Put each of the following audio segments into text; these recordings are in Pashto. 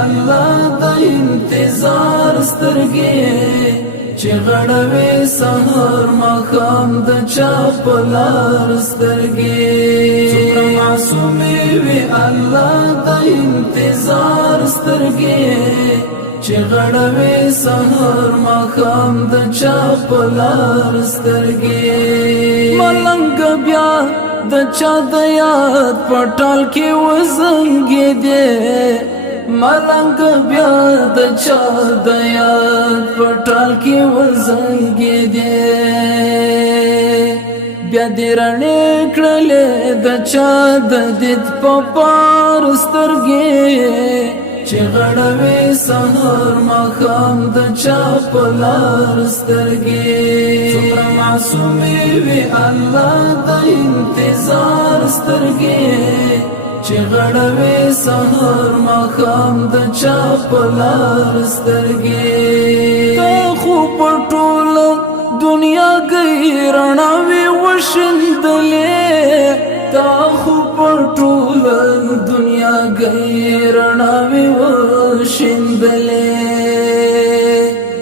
الله د انتظار سترګې چې غړوي سحر ماښام د چا په لار سترګې څومره معصومې وي الله د انتظار سترګې چې غړوي سحر ماښام د چا په لار سترګې ملنګ بیا د چا د یاد پټال کې وزنګېدې ملنګ بیا د چا د یاد پټال کې وزنګېدې بیا دې رڼې کړلې د چا د دید په پار سترګې چې غړوي سحر ماښام د چا په لار سترګې څومره معصومې وي الله د انتظار سترګې چې غړوي سحر ماښام د چا په لار سترګې ته خو په ټوله دنیا ګیرناوي وشندلې تا خو په ټوله دنیا ګیرناوي وشندلې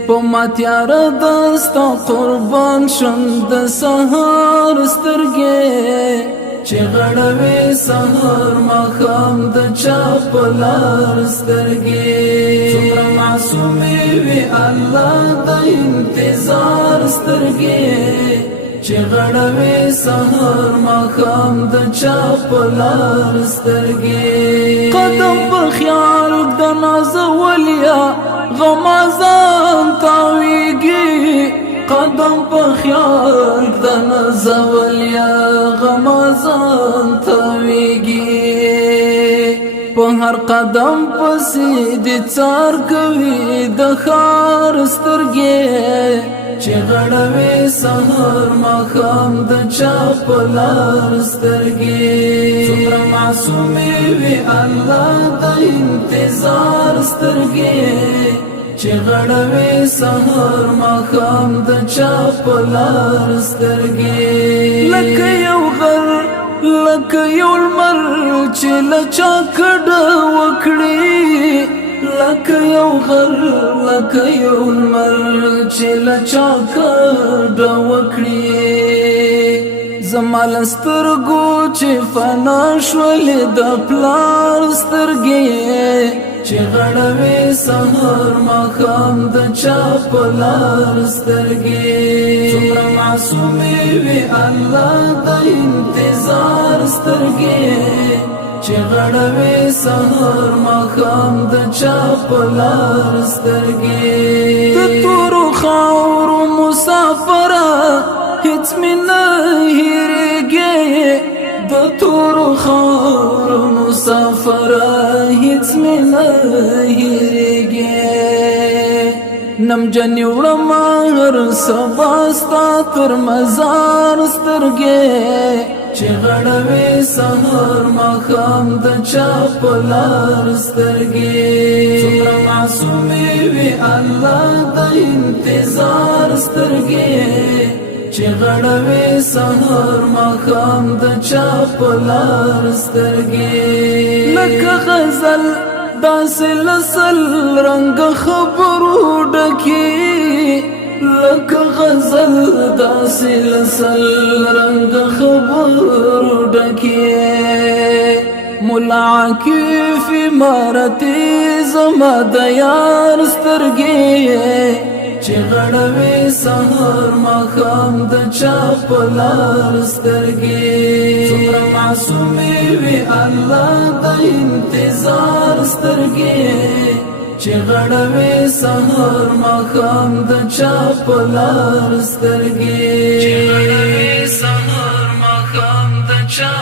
په ما تیاره دستا قربان شم د سحر سترګې چې غړوي سحر ماښام د چا په لار سترګې څومره معصومې وي الله د انتظار سترګې چې غړوي سحر ماښام د چا په لار سترګې قدم په خیال د نازولیا غمازان تاویږي قدم په خیال د نازولیا غمازان تاویږي په هر قدم پسې د څار کوي د خار سترګې چې غړوي سحر ماښام د چا په لار سترګې څومره معصومې وي الله د انتظار سترګې چې غړوي سحر ماښام د چا په لار سترګې لکه یو غر لکه یو لمر چې له چا کډه وکړي لکه یو غر لکه یو لمر چې له چا کډه وکړي زما له سترګو چې فنا شولې د پلار سترګې چې غړوي سحر ماښام د چا په لار سترګې څومره معصومې وي الله د انتظار سترګې چې غړوي سحر ماښام د چا په لار سترګې د تورو خاورو مسافره هیڅ مې نه هېرېږي د تورو خاورو مسافره هیڅ مې نه هېرېږي نمجنې وړم هر سبا ستا تر مزار سترګې چې غړوي سحر ماښام د چا په لار سترګې څومره معصومې وي الله د انتظار سترګې چې غړوي سحر ماښام د چا په لار سترګې لکه غزل داسې لسل رنګ خبرو ډکې لکه غزل داسې لسل رنګ خبرو ډکې ملا عاکف عمارتي زما د یار سترګې چې غړوي سحر ماښام د چا په لار سترګې څومره معصومې وي الله د انتظار سترګې چې غړوي سحر ماښام د چا په لار سترګې چې غړوي سحر ماښام د چا